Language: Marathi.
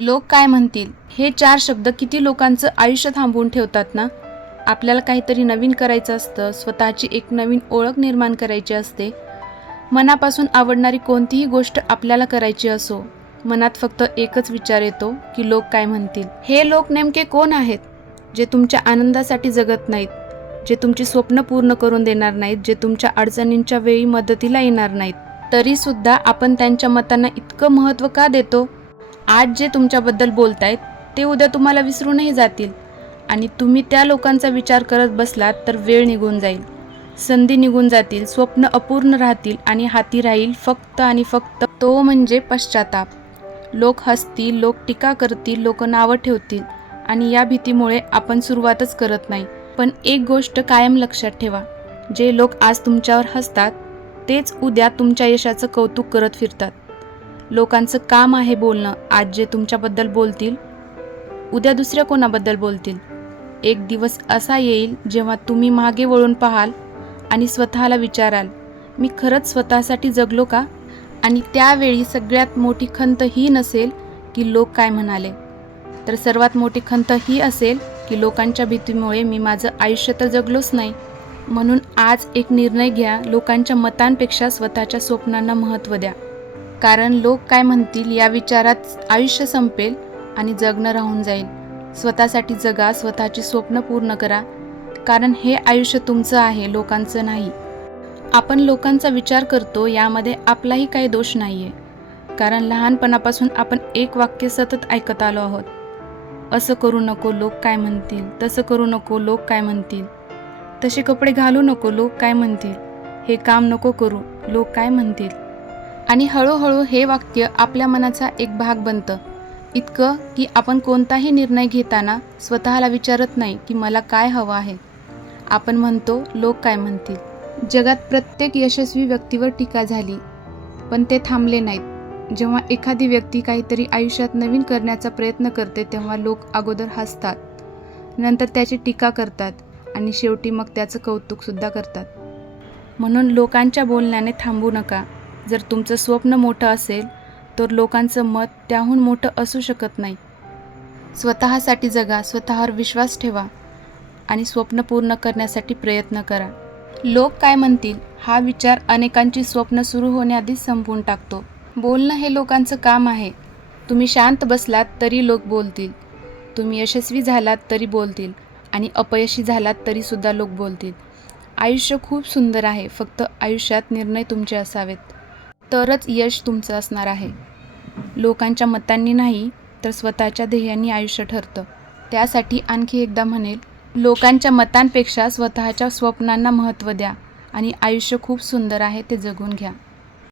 लोक काय म्हणतील हे 4 शब्द किती लोकांचं आयुष्य थांबवून ठेवतात ना. आपल्याला काहीतरी नवीन करायचं असतं, स्वतःची एक नवीन ओळख निर्माण करायची असते. मनापासून आवडणारी कोणतीही गोष्ट आपल्याला करायची असो, मनात फक्त एकच विचार येतो की लोक काय म्हणतील. हे लोक नेमके कोण आहेत? जे तुमच्या आनंदासाठी जगत नाहीत, जे तुमची स्वप्न पूर्ण करून देणार नाहीत, जे तुमच्या अडचणींच्या वेळी मदतीला येणार नाहीत. तरीसुद्धा आपण त्यांच्या मतांना इतकं महत्त्व का देतो? आज जे तुमच्याबद्दल बोलतायत ते उद्या तुम्हाला विसरूनही जातील आणि तुम्ही त्या लोकांचा विचार करत बसलात तर वेळ निघून जाईल, संधी निघून जातील, स्वप्न अपूर्ण राहतील आणि हाती राहील फक्त आणि फक्त तो म्हणजे पश्चाताप. लोक हसतील, लोक टीका करतील, लोक नावं ठेवतील आणि या भीतीमुळे आपण सुरुवातच करत नाही. पण एक गोष्ट कायम लक्षात ठेवा, जे लोक आज तुमच्यावर हसतात तेच उद्या तुमच्या यशाचं कौतुक करत फिरतात. लोकांचं काम आहे बोलणं. आज जे तुमच्याबद्दल बोलतील उद्या दुसऱ्या कोणाबद्दल बोलतील. एक दिवस असा येईल जेव्हा तुम्ही मागे वळून पाहाल आणि स्वतःला विचाराल, मी खरंच स्वतःसाठी जगलो का? आणि त्यावेळी सगळ्यात मोठी खंत ही नसेल की लोक काय म्हणाले, तर सर्वात मोठी खंत ही असेल की लोकांच्या भीतीमुळे मी माझं आयुष्य तर जगलोच नाही. म्हणून आज एक निर्णय घ्या, लोकांच्या मतांपेक्षा स्वतःच्या स्वप्नांना महत्त्व द्या. कारण लोक काय म्हणतील या विचारात आयुष्य संपेल आणि जगणं राहून जाईल. स्वतःसाठी जगा, स्वतःची स्वप्न पूर्ण करा, कारण हे आयुष्य तुमचं आहे, लोकांचं नाही. आपण लोकांचा विचार करतो यामध्ये आपलाही काही दोष नाही आहे, कारण लहानपणापासून आपण एक वाक्य सतत ऐकत आलो आहोत. असं करू नको, लोक काय म्हणतील. तसं करू नको, लोक काय म्हणतील. तसे कपडे घालू नको, लोक काय म्हणतील. हे काम नको करू, लोक काय म्हणतील. आणि हळूहळू हे वाक्य आपल्या मनाचा एक भाग बनतं, इतकं की आपण कोणताही निर्णय घेताना स्वतःला विचारत नाही की मला काय हवं आहे. आपण म्हणतो लोक काय म्हणतील. जगात प्रत्येक यशस्वी व्यक्तीवर टीका झाली, पण ते थांबले नाहीत. जेव्हा एखादी व्यक्ती काहीतरी आयुष्यात नवीन करण्याचा प्रयत्न करते तेव्हा लोक अगोदर हसतात, नंतर त्याची टीका करतात आणि शेवटी मग त्याचं कौतुकसुद्धा करतात. म्हणून लोकांच्या बोलण्याने थांबू नका. जर तुमचं स्वप्न मोठं असेल तर लोकांचं मत त्याहून मोठं असू शकत नाही. स्वतःसाठी जगा, स्वतःवर विश्वास ठेवा आणि स्वप्न पूर्ण करण्यासाठी प्रयत्न करा. लोक काय म्हणतील हा विचार अनेकांची स्वप्न सुरू होण्याआधीच संपवून टाकतो. बोलणं हे लोकांचं काम आहे. तुम्ही शांत बसलात तरी लोक बोलतील, तुम्ही यशस्वी झालात तरी बोलतील आणि अपयशी झालात तरीसुद्धा लोक बोलतील. आयुष्य खूप सुंदर आहे, फक्त आयुष्यात निर्णय तुमचे असावेत, तरच यश तुमचं असणार आहे. लोकांच्या मतांनी नाही तर स्वतःच्या ध्येयांनी आयुष्य ठरतं. त्यासाठी आणखी एकदा म्हणेल, लोकांच्या मतांपेक्षा स्वतःच्या स्वप्नांना महत्त्व द्या आणि आयुष्य खूप सुंदर आहे ते जगून घ्या.